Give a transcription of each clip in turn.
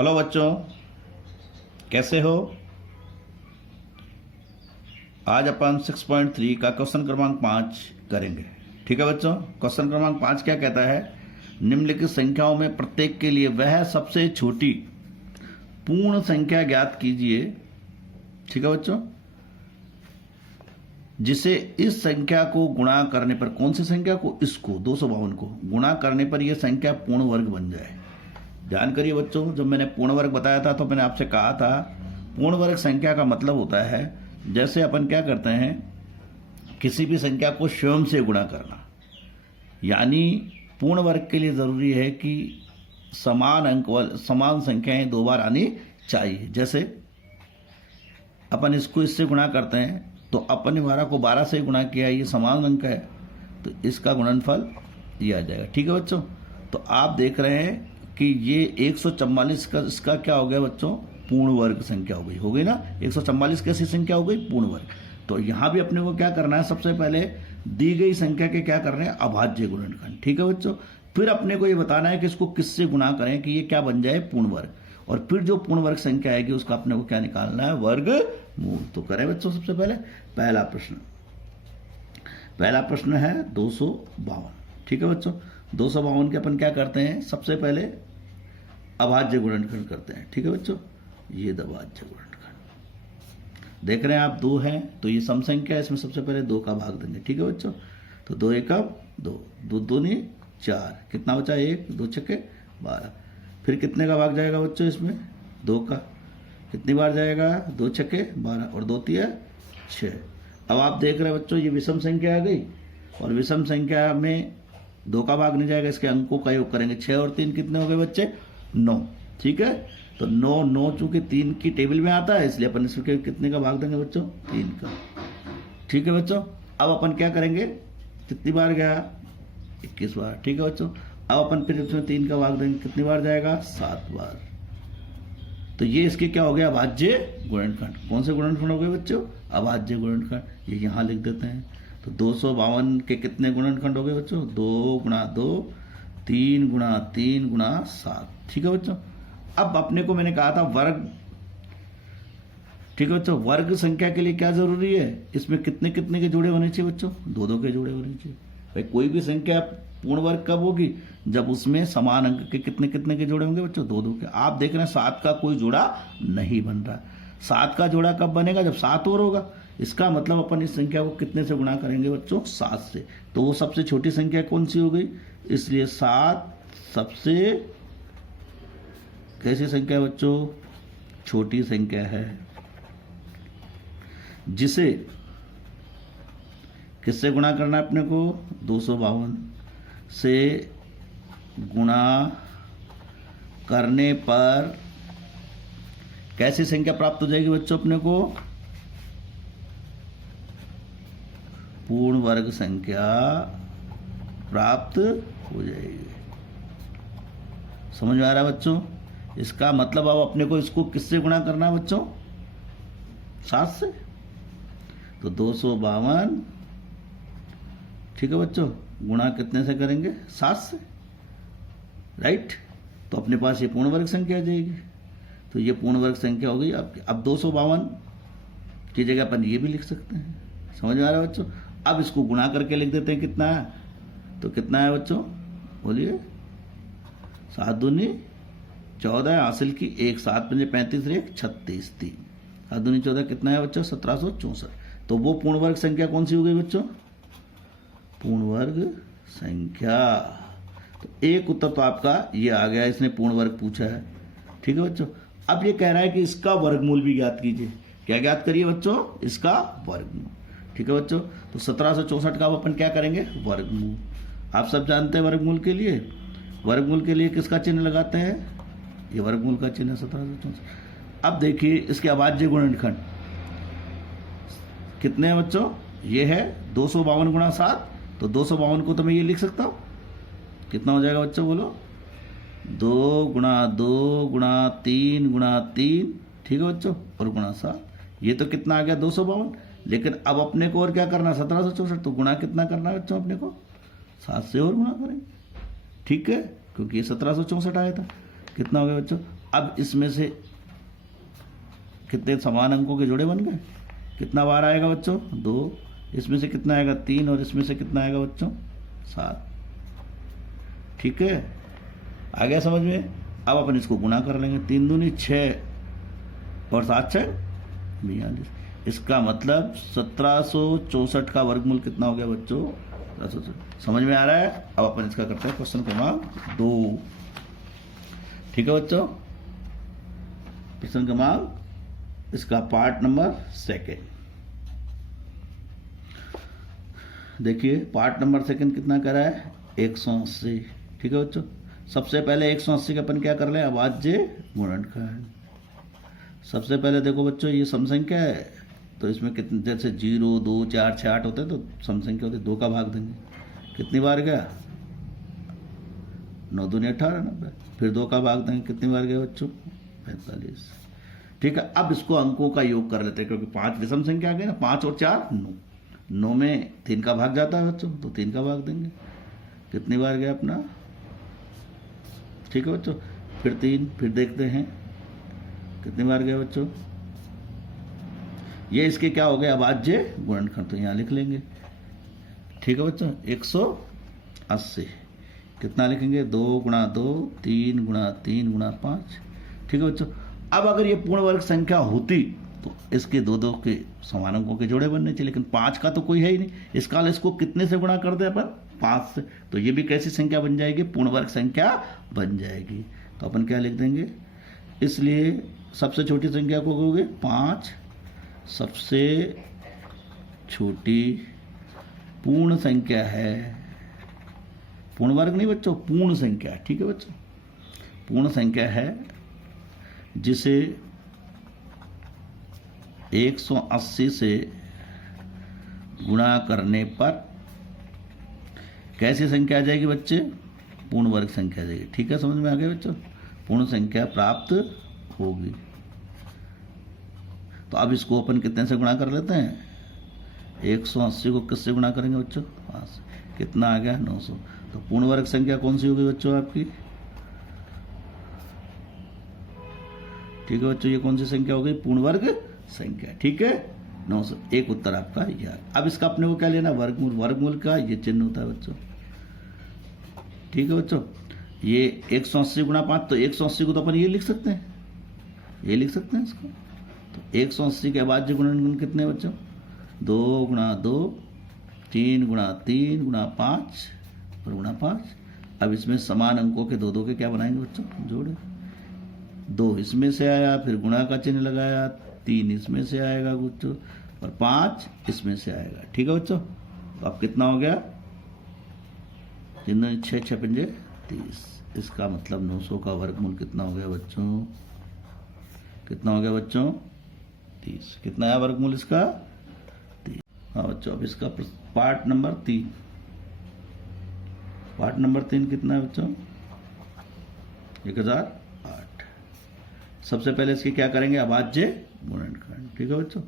Hello बच्चों, कैसे हो? आज अपन 6.3 का क्वेश्चन क्रमांक 5 करेंगे। ठीक है बच्चों, क्वेश्चन क्रमांक 5 क्या कहता है? निम्नलिखित संख्याओं में प्रत्येक के लिए वह सबसे छोटी पूर्ण संख्या ज्ञात कीजिए। ठीक है बच्चों, जिसे इस संख्या को गुणा करने पर, कौन सी संख्या को? इसको 252 को गुणा करने पर यह संख्या पूर्ण वर्ग बन जाए। ध्यान करिए बच्चों, जब मैंने पूर्ण वर्ग बताया था तो मैंने आपसे कहा था पूर्ण वर्ग संख्या का मतलब होता है जैसे अपन क्या करते हैं, किसी भी संख्या को स्वयं से गुणा करना। यानी पूर्ण वर्ग के लिए जरूरी है कि समान अंक वाली समान संख्याएं दो बार आनी चाहिए। जैसे अपन इसको इससे गुणा करते हैं तो अपन ने 12 को 12 से गुणा किया, ये समान अंक है तो इसका गुणनफल ये आ जाएगा। ठीक है बच्चों, तो आप देख रहे हैं कि ये 144 का इसका क्या हो गया बच्चों? पूर्ण वर्ग संख्या हो गई ना। 144 कैसी संख्या हो गई? पूर्ण वर्ग। तो यहां भी अपने को क्या करना है? सबसे पहले दी गई संख्या के क्या करना है? अभाज्य गुणनखंड। ठीक है बच्चों, फिर अपने को ये बताना है कि इसको किससे गुणा करें कि ये क्या बन जाए? पूर्ण वर्ग। और फिर जो पूर्ण वर्ग संख्या आएगी उसका अपने को क्या निकालना है? वर्गमूल। तो करें बच्चों, सबसे पहले पहला प्रश्न है 252। ठीक है बच्चों, 252 के अपन क्या करते हैं? सबसे पहले अभाज्य गुणनखंड करते हैं। ठीक है बच्चों, ये अभाज्य गुणनखंड देख रहे हैं आप, 2 है तो ये सम संख्या है, इसमें सबसे पहले 2 का भाग देंगे। ठीक है बच्चों, तो 2 एकम 2, 2 दूनी 4, कितना बचा? 1, 2 छक्के 12। फिर कितने का भाग जाएगा बच्चों? इसमें 2 का। कितनी बार जाएगा? 2 छक्के 12 और 2 तिया 6। अब आप देख रहे हैं बच्चों, ये विषम संख्या आ गई और विषम संख्या में 2 का भाग नहीं जाएगा, इसके अंकों का योग करेंगे। 6 और 3 कितने हो गए बच्चे? 9। ठीक है, तो 9 चूंकि 3 की टेबल में आता है इसलिए अपन इसके कितने का भाग देंगे बच्चों? 3 का। ठीक है बच्चों, अब अपन क्या करेंगे? कितनी बार गया? 21 बार। ठीक है बच्चों, अब अपन फिर इसमें 3 का भाग देंगे, कितनी बार जाएगा? 7 बार। तो ये इसके क्या हो गया? अभाज्य गुणनखंड। कौन से गुणनखंड हो गए बच्चों? अभाज्य गुणनखंड। ये यहां लिख देते हैं। तो 252 के कितने गुणनखंड हो गए बच्चों? 2 गुणा 2, 3 गुणा 3 गुणा 7। ठीक है बच्चों, अब अपने को मैंने कहा था वर्ग। ठीक है बच्चों, वर्ग संख्या के लिए क्या जरूरी है? इसमें कितने कितने के जोड़े होने चाहिए बच्चों? 2 के जोड़े होने चाहिए। भाई कोई भी संख्या पूर्ण वर्ग कब होगी? जब उसमें समान अंक के कितने कितने के जोड़े होंगे बच्चों? 2 के। आप देख रहे हैं 7 का कोई जोड़ा नहीं बन रहा। 7 का जोड़ा कब बनेगा? जब 7 और होगा। इसका मतलब अपन इस संख्या को कितने से गुणा करेंगे बच्चों? 7 से। तो वो सबसे छोटी संख्या कौन सी हो गई? इसलिए 7 सबसे कैसी संख्या है बच्चों? छोटी संख्या है, जिसे किससे गुणा करना है अपने को? 252 से गुणा करने पर कैसी संख्या प्राप्त हो जाएगी बच्चों अपने को? पूर्ण वर्ग संख्या प्राप्त हो जाएगी। समझ में आ रहा है बच्चों? इसका मतलब अब अपने को इसको किससे गुणा करना है बच्चों? 7 से। तो 252, ठीक है बच्चों, गुणा कितने से करेंगे? 7 से। राइट, तो अपने पास ये पूर्ण वर्ग संख्या आ जाएगी। तो ये पूर्ण वर्ग संख्या हो गई आपकी। अब 252 की जगह अपन ये भी लिख सकते हैं। समझ में आ रहा है बच्चों? अब इसको गुणा करके लिख देते हैं। कितना है? तो कितना है बच्चों? बोलिए। 7 दूनी 14 हासिल की 1, 7 पंजे 35, 1 36, 3। 7 दूनी 14 कितना है बच्चों? 1764। तो वो पूर्ण वर्ग संख्या कौन सी हो गई बच्चों? पूर्ण वर्ग संख्या। तो एक उत्तर तो आपका ये आ गया, इसने पूर्ण वर्ग पूछा है। ठीक है बच्चों, अब ये कह रहा है कि इसका वर्गमूल भी ज्ञात कीजिए। क्या ज्ञात करिए बच्चों? इसका वर्गमूल। ठीक है बच्चों, तो 1764 का अपन क्या करेंगे? वर्गमूल। आप सब जानते हैं वर्गमूल के लिए, किसका चिन्ह लगाते हैं? ये वर्गमूल का चिन्ह 1764। अब देखिए इसके अभाज्य गुणनखंड कितने हैं बच्चों? ये है 252 गुणा 7। तो 252 को तो मैं ये लिख सकता हूं। कितना हो जाएगा बच्चों? बोलो। 2 गुणा 2 गुणा 3 गुणा 3। ठीक है बच्चों, और गुणा 7। ये तो कितना आ गया? 252। लेकिन अब अपने को और क्या करना? 1764। तो गुणा कितना करना है बच्चों अपने को? 7 से और गुणा करेंगे। ठीक है, क्योंकि ये 1764 आया था। कितना हो गया बच्चों? अब इसमें से कितने समान अंकों के जोड़े बन गए? कितना बार आएगा बच्चों? 2। इसमें से कितना आएगा? 3। और इसमें से कितना आएगा बच्चों? 7। ठीक है, आ गया समझ में? अब अपन इसको गुणा कर लेंगे। 3 दूनी 6 और 7 6 42। इसका मतलब 1764 का वर्गमूल कितना हो गया बच्चों? 1764। समझ में आ रहा है? अब अपन इसका करते हैं क्वेश्चन क्रमांक 2। ठीक है बच्चों, प्रश्न क्रमांक इसका पार्ट नंबर 2। देखिए पार्ट नंबर 2 कितना करा है? 180। ठीक है बच्चों, सबसे पहले 180 का अपन क्या कर लें? अभाज्य गुणनखंड। सबसे पहले देखो बच्चों, ये सम संख्या है तो इसमें कितने, जैसे 0 2 4 6 8 होते हैं तो सम संख्या होती है, 2 का भाग देंगे। कितनी बार गया? 9 दूनी 18 90। फिर 2 का भाग देंगे, कितनी बार गया बच्चों? 45। ठीक है, अब इसको अंकों का योग कर लेते हैं क्योंकि 5 विषम संख्या आ गई ना, 5 और 4 9। 9 में 3 का भाग जाता है बच्चों, तो 3 का भाग देंगे। कितनी बार गया अपना? ठीक है बच्चों, फिर 3, फिर देखते हैं कितनी बार गया बच्चों? ये इसके क्या हो गए? अभाज्य गुणनखंड, तो यहां लिख लेंगे। ठीक है बच्चों, 180 कितना लिखेंगे? 2 गुणा 2 3 गुणा 3 गुणा 5। ठीक है बच्चों, अब अगर ये पूर्ण वर्ग संख्या होती तो इसके 2 के समान अंकों के जोड़े बनने चाहिए, लेकिन 5 का तो कोई है ही नहीं। इस काल इसको कितने से गुणा कर दे अपन? 5 से। तो ये भी कैसी संख्या बन जाएगी? पूर्ण वर्ग संख्या बन जाएगी। तो अपन क्या लिख देंगे? इसलिए सबसे छोटी संख्या को कहोगे 5, सबसे छोटी पूर्ण संख्या है, पूर्ण वर्ग नहीं बच्चों, पूर्ण संख्या। ठीक है बच्चों, पूर्ण संख्या है जिसे 180 से गुणा करने पर कैसी संख्या आ जाएगी बच्चे? पूर्ण वर्ग संख्या आ जाएगी। ठीक है, समझ में आ गया बच्चों? पूर्ण संख्या प्राप्त होगी। तो अब इसको अपन कितने से गुणा कर लेते हैं? 180 को किससे गुणा करेंगे बच्चों? 5 से। कितना आ गया? 900। तो पूर्ण वर्ग संख्या कौन सी होगी बच्चों आपकी? ठीक है बच्चों, ये कौन सी संख्या हो गई? पूर्ण वर्ग संख्या। ठीक है, 900। एक उत्तर आपका यह। अब इसका अपने को क्या लेना? वर्गमूल। वर्गमूल का ये चिन्ह होता है बच्चों। ठीक है बच्चों, ये 180 गुणा 5, तो 180 को तो अपन ये लिख सकते हैं, ये लिख सकते हैं इसको। तो 180 के अभाज्य गुणनखंड कितने बच्चों? 2 गुणा 2 3 गुणा 3 गुणा 5 और गुणा 5। अब इसमें समान अंकों के 2 के क्या बनाएंगे बच्चों? जोड़े। 2 इसमें से आया, फिर गुणा का चिन्ह लगाया, 3 इसमें से आएगा बच्चों और 5 इसमें से आएगा। ठीक है बच्चों, तो अब कितना हो गया? 3 6 6 पंजे 30। इसका मतलब 900 का वर्गमूल कितना हो गया बच्चों? कितना हो गया बच्चों? 30। कितना है वर्गमूल इसका? 30। हाँ बच्चों, अब इसका पार्ट नंबर 3। पार्ट नंबर 3 कितना है बच्चों? 1008। सबसे पहले इसकी क्या करेंगे? अभाज्य गुणनखंड। ठीक है बच्चों,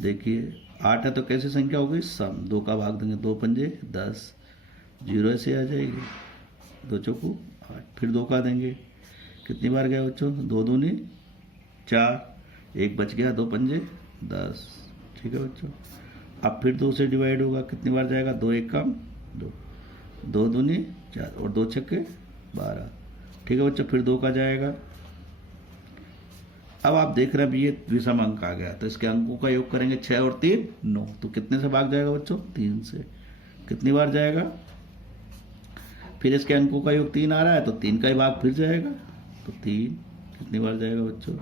देखिए 8 है तो कैसी संख्या हो गई? सम। 2 का भाग देंगे, 2 पंजे 10, 0 ऐसे आ जाएगी, 2 चौको 8। फिर 2 का देंगे, कितनी बार गया बच्चों? 2 दूनी 4, 1 बच गया, 2 पंजे 10। ठीक है बच्चों, अब फिर 2 से डिवाइड होगा, कितनी बार जाएगा? 2 1 कम 2, 2 दूनी 4 और 2 छक्के 12। ठीक है बच्चों, फिर 2 का जाएगा। अब आप देख रहे हैं ये विषम अंक आ गया, तो इसके अंकों का योग करेंगे 6 और 3 9। तो कितने से भाग जाएगा बच्चों? 3 से। कितनी बार जाएगा? फिर इसके अंकों का योग 3 आ रहा है तो 3 का ही भाग फिर जाएगा, तो 3 कितनी बार जाएगा बच्चों?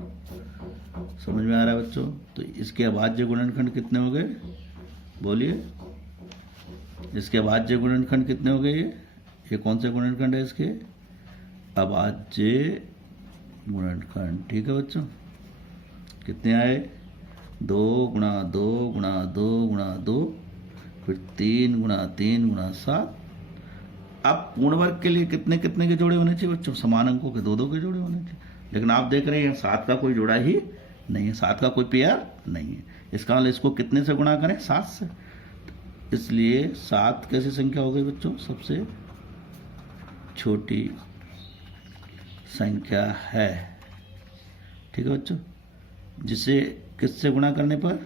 समझ में आ रहा है बच्चों? तो इसके अभाज्य गुणनखंड कितने हो गए? बोलिए, इसके अभाज्य गुणनखंड कितने हो गए? ये कौन से गुणनखंड है इसके? अभाज्य गुणनखंड। ठीक है बच्चों, कितने आए? 2 गुणा 2 गुणा 2 गुणा 2, फिर 3 गुणा 3 गुणा 7। अब पूर्ण वर्ग के लिए कितने कितने के जोड़े होने चाहिए बच्चों? समान अंकों के 2 के जोड़े होने चाहिए, लेकिन आप देख रहे हैं 7 का कोई जोड़ा ही नहीं है, 7 का कोई पेयर नहीं है। इसका मतलब इसको कितने से गुणा करें? 7 से। इसलिए 7 कैसी संख्या हो गई बच्चों? सबसे छोटी संख्या है। ठीक है बच्चों, जिसे किससे गुणा करने पर,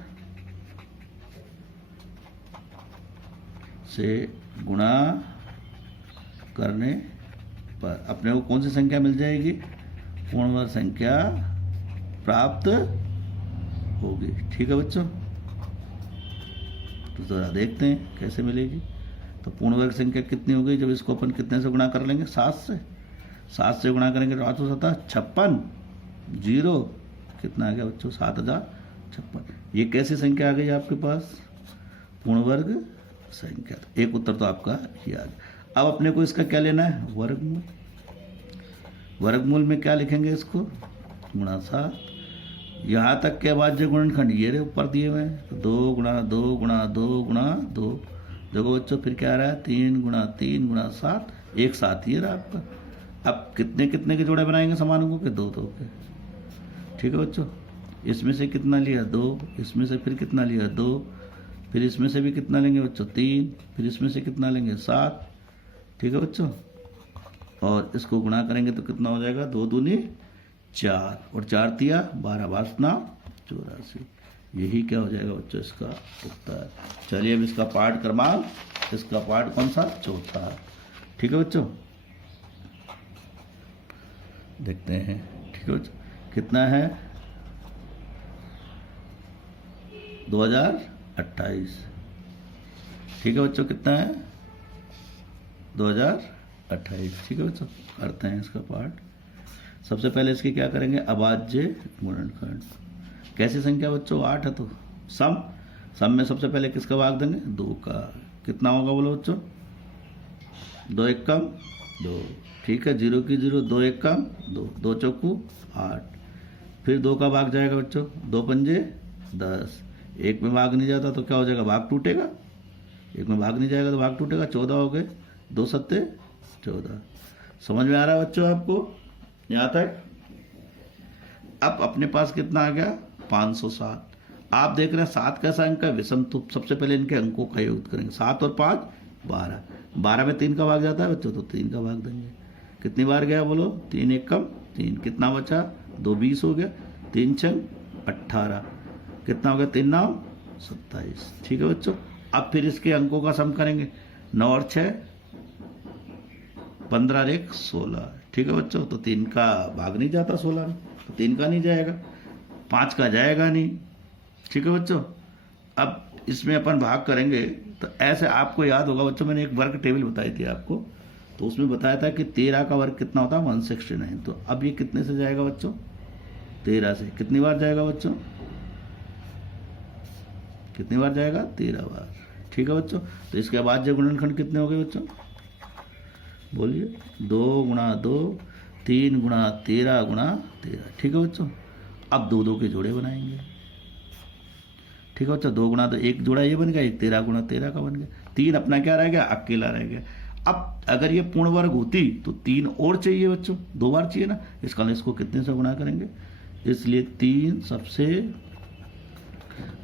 से गुणा करने पर अपने को कौन सी संख्या मिल जाएगी, पूर्ण वर्ग संख्या प्राप्त होगी। ठीक है बच्चों, तो जरा देखते हैं कैसे मिलेगी। तो पूर्ण वर्ग संख्या कितनी हो गई, जब इसको अपन कितने से गुणा कर लेंगे, 7 से। 7 से गुणा करेंगे तो 8 हो जाता 56, जीरो कितना आ गया बच्चों, 7056। ये कैसी संख्या आ गई आपके पास, पूर्ण वर्ग संख्या। एक उत्तर तो आपका ये आ गया। अब अपने को इसका क्या लेना है, वर्गमूल। वर्गमूल में क्या लिखेंगे, इसको गुणा 7। यहाँ तक के अभाज्य गुणनखंड ये रहे ऊपर दिए हुए हैं, तो 2 गुणा 2 गुणा 2 गुणा 2। देखो बच्चों फिर क्या आ रहा है, 3 गुणा 3 गुणा 7, एक 7 ये रहा आपका। अब कितने कितने के जोड़े बनाएंगे समान अंकों के, 2 2 के। ठीक है बच्चों, इसमें से कितना लिया, 2, इसमें से फिर कितना लिया, 2, फिर इसमें से भी कितना लेंगे बच्चों, 3, फिर इसमें से कितना लेंगे, 7। ठीक है बच्चों, और इसको गुणा करेंगे तो कितना हो जाएगा, 2 दूनी 4 और 4 तिया 12, 84। यही क्या हो जाएगा बच्चों, इसका उत्तर। चलिए अब इसका पाठ क्रमांक, इसका पाठ कौन सा, चौथा। ठीक है बच्चों, देखते हैं। ठीक है बच्चों, कितना है, 2028। ठीक है बच्चों, कितना है, 2028। ठीक है बच्चों, करते हैं इसका पाठ। सबसे पहले इसकी क्या करेंगे, अभाज्य गुणनखंड। कैसी संख्या बच्चों, 8 है तो सम में सबसे पहले किसका भाग देंगे, 2 का। कितना होगा बोलो बच्चों, 2 एक कम 2। ठीक है, 0 की 0, 2 एक कम 2, 2 चौकू 8। फिर 2 का भाग जाएगा बच्चों, 2 पंजे 10। एक में भाग नहीं जाता तो क्या हो जाएगा, भाग टूटेगा। एक में भाग नहीं जाएगा तो भाग टूटेगा, 14 हो गए, 2 सत्ते 14। समझ में आ रहा है बच्चों आपको यहाँ तक। अब अपने पास कितना आ गया, 507। आप देख रहे हैं 7 कैसा अंक है, विषम। तो सबसे पहले इनके अंकों का योग करेंगे, 7 और 5 12। 12 में 3 का भाग जाता है बच्चों, तो 3 का भाग देंगे। कितनी बार गया बोलो, 3 एक कम 3। कितना बचा, 2 20 हो गया, 3 छंग 18। कितना हो गया, 3 9 27। ठीक है बच्चों, अब फिर इसके अंकों का सम करेंगे, 9 और 6 15 और 1 16। ठीक है बच्चों, तो 3 का भाग नहीं जाता 16 में, तो 3 का नहीं जाएगा, 5 का जाएगा नहीं। ठीक है बच्चों, अब इसमें अपन भाग करेंगे तो ऐसे आपको याद होगा बच्चों, मैंने एक वर्ग टेबल बताई थी आपको, तो उसमें बताया था कि 13 का वर्ग कितना होता है, 169। तो अब ये कितने से जाएगा बच्चों, 13 से। कितनी बार जाएगा बच्चों, कितनी बार जाएगा, 13 बार। ठीक है बच्चों, तो इसके बाद जो गुणनखंड कितने हो गए बच्चों, बोलिए, 2 गुणा 2 3 गुणा 13 गुणा 13। ठीक है बच्चों, अब 2 2 के जोड़े बनाएंगे। ठीक है बच्चों, 2 गुणा 2, एक जोड़ा ये बन गया, एक 13 गुणा 13 का बन गया। 3 अपना क्या रह गया, अकेला रह गया। अब अगर ये पूर्ण वर्ग होती तो 3 और चाहिए बच्चों, 2 बार चाहिए ना, इस कारण इसको कितने से गुणा करेंगे, इसलिए 3 सबसे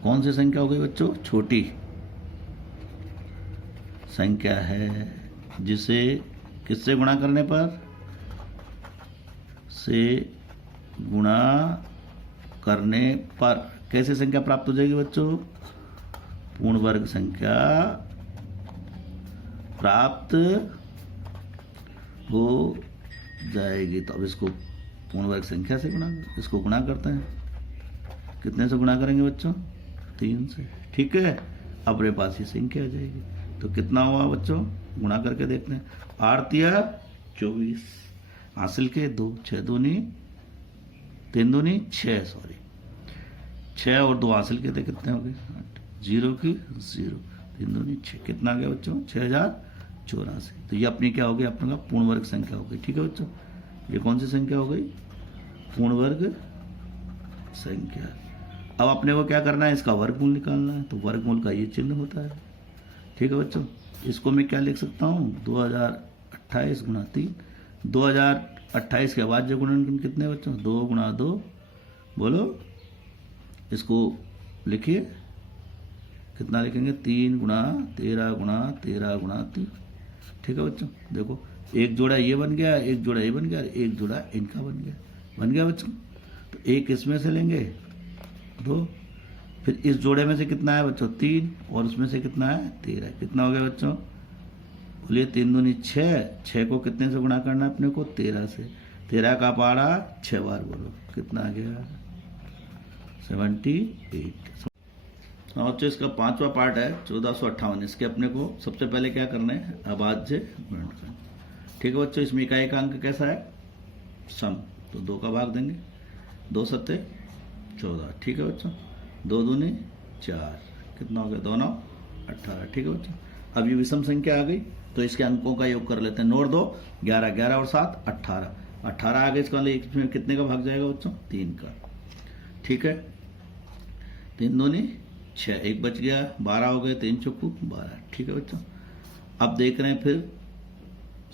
कौन सी संख्या हो गई बच्चों, छोटी संख्या है, जिसे किससे गुणा करने पर, से गुणा करने पर कैसे संख्या प्राप्त हो जाएगी बच्चों, पूर्ण वर्ग संख्या प्राप्त हो जाएगी। तो अब इसको पूर्ण वर्ग संख्या से गुणा, इसको गुणा करते हैं। कितने से गुणा करेंगे बच्चों, 3 से। ठीक है, अब मेरे पास ये संख्या आ जाएगी। तो कितना हुआ बच्चों, गुणा करके देखते हैं। 8 या 24 हासिल के 2, 6 दूनी 3 दूनी 6, सॉरी 6 और 2 हासिल के थे, कितने हो गए, 0 की 0, 3 दूनी 6। कितना आ गया बच्चों, 6084। तो ये अपनी क्या हो गई, अपने का पूर्ण वर्ग संख्या हो गई। ठीक है बच्चों, ये कौन सी संख्या हो गई, पूर्ण वर्ग संख्या। अब अपने को क्या करना है, इसका वर्गमूल निकालना है। तो वर्गमूल का ये चिन्ह होता है। ठीक है बच्चों, इसको मैं क्या लिख सकता हूँ, 2028 गुणा 3। 2028 के बाद जो गुणनखंड कितने बच्चों, 2 गुणा 2, बोलो, इसको लिखिए। कितना लिखेंगे, 3 गुणा 13 गुणा 13 गुणा 3। ठीक है बच्चों, देखो एक जोड़ा ये बन गया, एक जोड़ा ये बन गया, एक जोड़ा इनका बन गया। बन गया बच्चों। तो एक इसमें से लेंगे 2, फिर इस जोड़े में से कितना है बच्चों 3, और उसमें से कितना है 13। कितना हो गया बच्चों, बोलिए 3 दूनी 6, 6 को कितने से गुणा करना है अपने को 13 से, 13 का पारा 6 बार, बोलो कितना आ गया 78। हाँ बच्चों, इसका 5वां पार्ट है 1458। इसके अपने को सबसे पहले क्या करना है, अभाज्य गुणनखंड। ठीक है बच्चों, इसमें इकाई का अंक कैसा है सम, तो 2 का भाग देंगे, 2 सत्ते 14। ठीक है बच्चों, 2 दूनी 4, कितना हो गया 2 9 18। ठीक है बच्चों, अब ये विषम संख्या आ गई तो इसके अंकों का योग कर लेते हैं। नोट 2 11, 11 और 7 18, 18 आ गए। इसका मतलब इसमें कितने का भाग जाएगा बच्चों 3 का। ठीक है, 3 दूनी 6, 1 बच गया, 12 हो गए, 3 चौकू 12। ठीक है बच्चों, अब देख रहे हैं फिर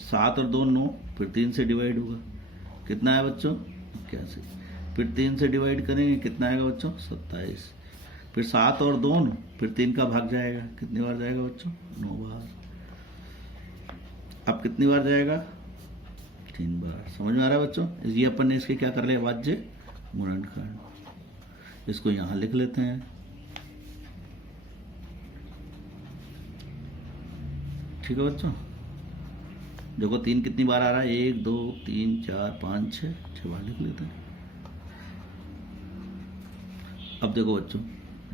7 और 2 9, फिर 3 से डिवाइड होगा, कितना है बच्चों 81। फिर 3 से डिवाइड करेंगे, कितना आएगा बच्चों 27। फिर 7 और 2, फिर 3 का भाग जाएगा, कितनी बार जाएगा बच्चों 9 बार। अब कितनी बार जाएगा 3 बार। समझ में आ रहा है बच्चों, ये अपन ने इसके क्या कर लिया अभाज्य गुणनखंड। इसको यहां लिख लेते हैं। ठीक है बच्चों, देखो 3 कितनी बार आ रहा है 1 2 3 4 5 6 बार लिख लेते हैं। अब देखो बच्चों,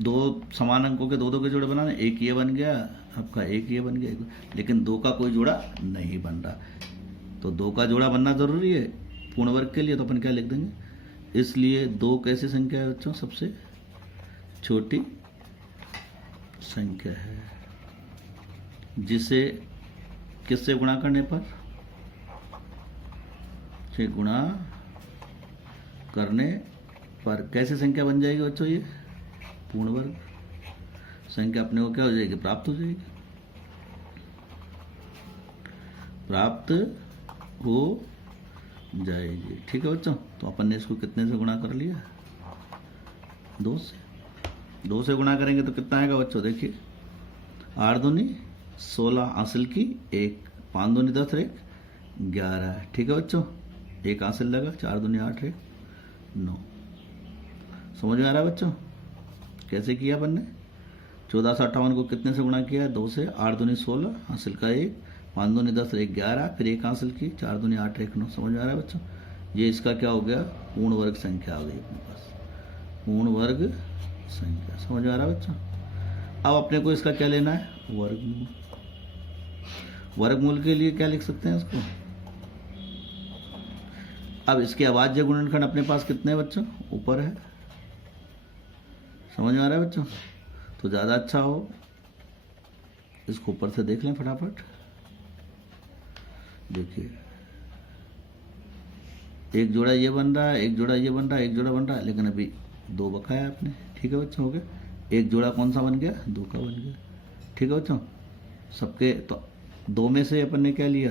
2 समान अंकों के 2 के जोड़े बनाने, एक ये बन गया आपका, एक ये बन गया, लेकिन 2 का कोई जोड़ा नहीं बन रहा। तो 2 का जोड़ा बनना जरूरी है पूर्ण वर्ग के लिए, तो अपन क्या लिख देंगे, इसलिए 2 कैसी संख्या है बच्चों, सबसे छोटी संख्या है, जिसे किससे गुणा करने पर, से गुणा करने पर कैसे संख्या बन जाएगी बच्चों, ये पूर्ण वर्ग संख्या अपने को क्या हो जाएगी, प्राप्त हो जाएगी, प्राप्त हो जाएगी। ठीक है बच्चों, तो अपन ने इसको कितने से गुणा कर लिया 2 से। 2 से गुणा करेंगे तो कितना आएगा बच्चों, देखिए 8 दूनी 16 हासिल की 1, 5 दूनी 10 1 11। ठीक है बच्चों, 1 हासिल लगा, 4 दूनी 8 1 9। समझ में आ रहा है बच्चों कैसे किया अपन ने। 1458 को कितने से गुणा किया 2 से, 8 दूनी 16 हासिल का 1, 5 दूनी 10 1 11, फिर 1 हासिल की, 4 दूनी 8 1 9। समझ में आ रहा है बच्चों, ये इसका क्या हो गया पूर्ण वर्ग संख्या आ गई अपने पास, पूर्ण वर्ग संख्या। समझ में आ रहा है बच्चों। अब अपने को इसका क्या लेना है, वर्गमूल। वर्गमूल के लिए क्या लिख सकते हैं इसको, अब इसके अभाज्य गुणनखंड अपने पास कितने हैं बच्चों, ऊपर है। समझ में आ रहा है बच्चों, तो ज़्यादा अच्छा हो इसको ऊपर से देख लें फटाफट। देखिए एक जोड़ा ये बन रहा है, एक जोड़ा ये बन रहा है, एक जोड़ा बन रहा है, लेकिन अभी 2 बकाया आपने। ठीक है बच्चों, हो गया। एक जोड़ा कौन सा बन गया 2 का बन गया। ठीक है बच्चों, सबके तो 2 में से अपन ने क्या लिया,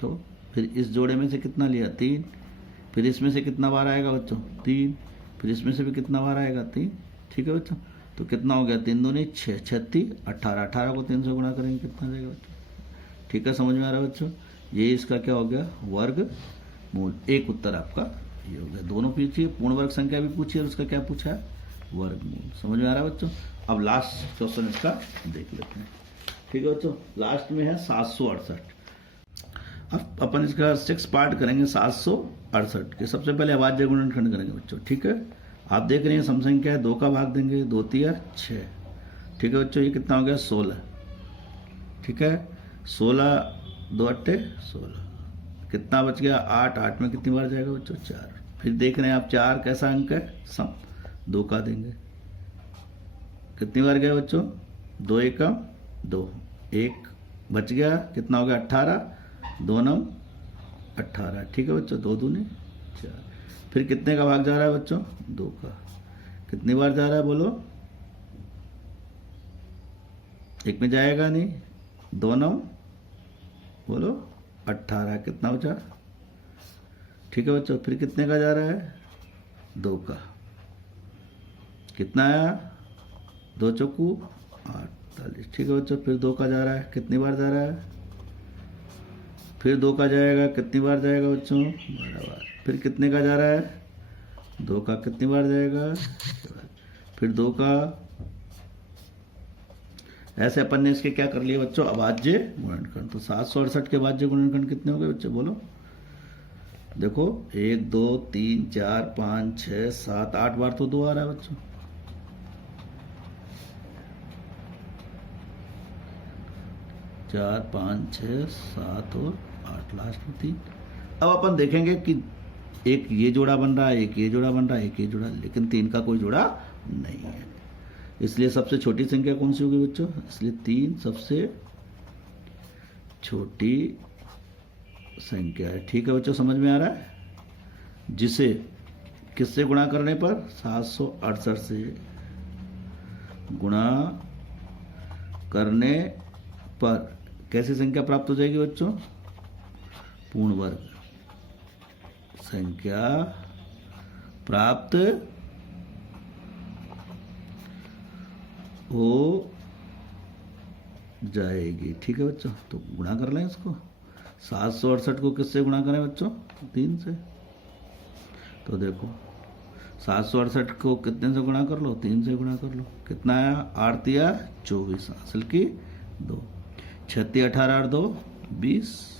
तो फिर इस जोड़े में से कितना लिया 3, फिर इसमें से कितना बार आएगा बच्चों 3, फिर इसमें से भी कितना बार आएगा 3। ठीक है बच्चों, तो कितना हो गया 3 दूनी 6 36 18, 18 को 3 से गुणा करेंगे कितना जाएगा बच्चों। ठीक है, समझ में आ रहा है बच्चों, ये इसका क्या हो गया वर्ग मूल। एक उत्तर आपका ये हो गया। दोनों पूछिए, पूर्ण वर्ग संख्या भी पूछिए और उसका क्या पूछा है वर्गमूल। समझ में आ रहा है बच्चों। अब लास्ट क्वेश्चन इसका देख लेते हैं। ठीक है बच्चों, लास्ट में है 768। अब अपन इसका 6 पार्ट करेंगे 768 के। सबसे पहले अभाज्य गुणनखंड करेंगे बच्चों। ठीक है, आप देख रहे हैं सम संख्या है, 2 का भाग देंगे, 2 तिया 6। ठीक है बच्चों, ये कितना हो गया 16। ठीक है, 16 2 अट्टे 16, कितना बच गया 8। 8 में कितनी बार जाएगा बच्चों 4। फिर देख रहे हैं आप 4 कैसा अंक है सम, 2 का देंगे, कितनी बार गया बच्चों 2 एकम 2, 1 बच गया, कितना हो गया 18, 2 9 18। ठीक है बच्चों, 2 दूनी 4। फिर कितने का भाग जा रहा है बच्चों 2 का, कितनी बार जा रहा है बोलो, 1 में जाएगा नहीं, 2 9 बोलो 18, कितना बचा। ठीक है बच्चों, फिर कितने का जा रहा है 2 का, कितना आया 2 चौकू 48। ठीक है बच्चों, फिर 2 का जा रहा है, कितनी बार जा रहा है, फिर 2 का जाएगा, कितनी बार जाएगा बच्चों 12 बार। फिर कितने का जा रहा है 2 का कितनी बार जाएगा, फिर 2 का, ऐसे अपन ने इसके क्या कर लिए बच्चों, अभाज्य गुणनखंड। तो 768 के अभाज्य गुणनखंड कितने हो गए बच्चों, बोलो। देखो 1 2 3 4 5 6 7 8 बार तो 2 आ रहा है बच्चों। चार 5 6 7 और 8, लास्ट में 3। अब अपन देखेंगे कि एक ये जोड़ा बन रहा है, एक ये जोड़ा बन रहा है, एक ये जोड़ा, लेकिन 3 का कोई जोड़ा नहीं है। इसलिए सबसे छोटी संख्या कौन सी होगी बच्चों, इसलिए 3 सबसे छोटी संख्या है। ठीक है बच्चों, समझ में आ रहा है। जिसे किससे गुणा करने पर, 768 से गुणा करने पर कैसी संख्या प्राप्त हो जाएगी बच्चों, पूर्ण वर्ग संख्या प्राप्त हो जाएगी। ठीक है बच्चों, तो गुणा कर लें इसको। 768 को किससे गुणा करें बच्चों, 3 से। तो देखो 768 को कितने से गुणा कर लो, 3 से गुणा कर लो। कितना आया, 8 या 24, हासिल की 2, 36 18 और 2 20,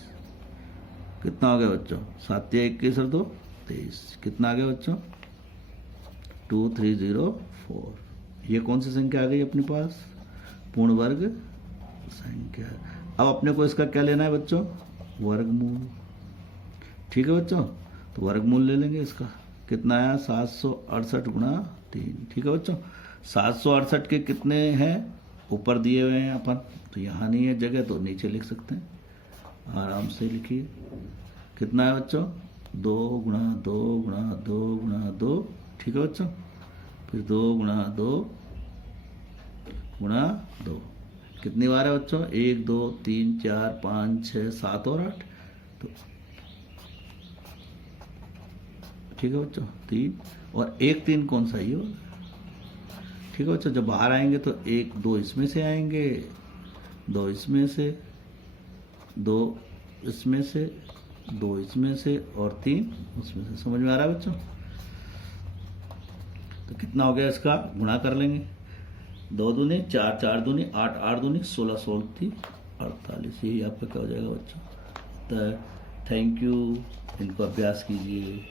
कितना हो गया बच्चों, 7 या 21 और 2 23, कितना आ गया बच्चों, 2304। ये कौन सी संख्या आ गई अपने पास, पूर्ण वर्ग संख्या। अब अपने को इसका क्या लेना है बच्चों, वर्गमूल। ठीक है बच्चों, तो वर्गमूल ले लेंगे इसका। कितना आया, 768 गुणा 3। ठीक है बच्चों, 768 के कितने हैं, ऊपर दिए हुए हैं अपन, तो यहाँ नहीं है जगह तो नीचे लिख सकते हैं, आराम से लिखिए। कितना है बच्चों, 2 गुणा 2 गुणा 2 गुणा 2। ठीक है बच्चों, फिर 2 गुणा 2 गुणा 2, कितनी बार है बच्चों, 1 2 3 4 5 6 7 और 8। तो ठीक है बच्चों, 3 और 1 3 कौन सा, ये होगा। ठीक है बच्चों, जब बाहर आएंगे तो 1 2 इसमें से आएंगे, 2 इसमें से, 2 इसमें से, 2 इसमें से और 3 उसमें से। समझ में आ रहा है बच्चों। तो कितना हो गया, इसका गुणा कर लेंगे। 2 दूनी 4 4 दूनी 8 8 दूनी 16 16 48, यही आपका क्या हो जाएगा बच्चों। तो थैंक यू, इनको अभ्यास कीजिए।